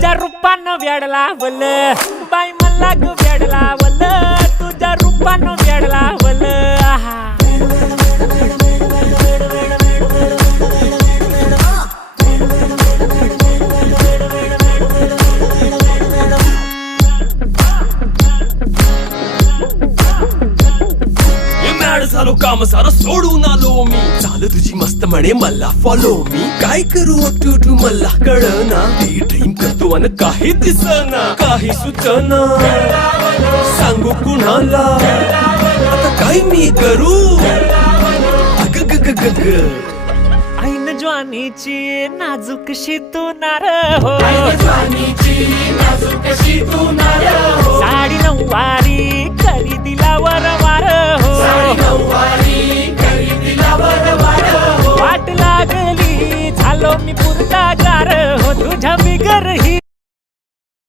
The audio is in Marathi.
तुझ्या रूपानं वेड लावल बाई मला ग वेड लावल तुझ्या रूपानं वेड लावल आहा झालो काम सारं सोडून आलो मी चाल तुझी मस्त म्हणे मला फॉलो मी काय करू टू मला कळना ती ड्रीम करतो अन काही दिसना काही सुचना सांगू कुणाला आता काय मी करू अग ग ग ग ग ऐन ज्वानीची नाजूकशी तू नार हो साडी नऊवारी करी दिला वरवार हो वाट लागली झालो मी पुरता गार हो तुझ्या बिगर ही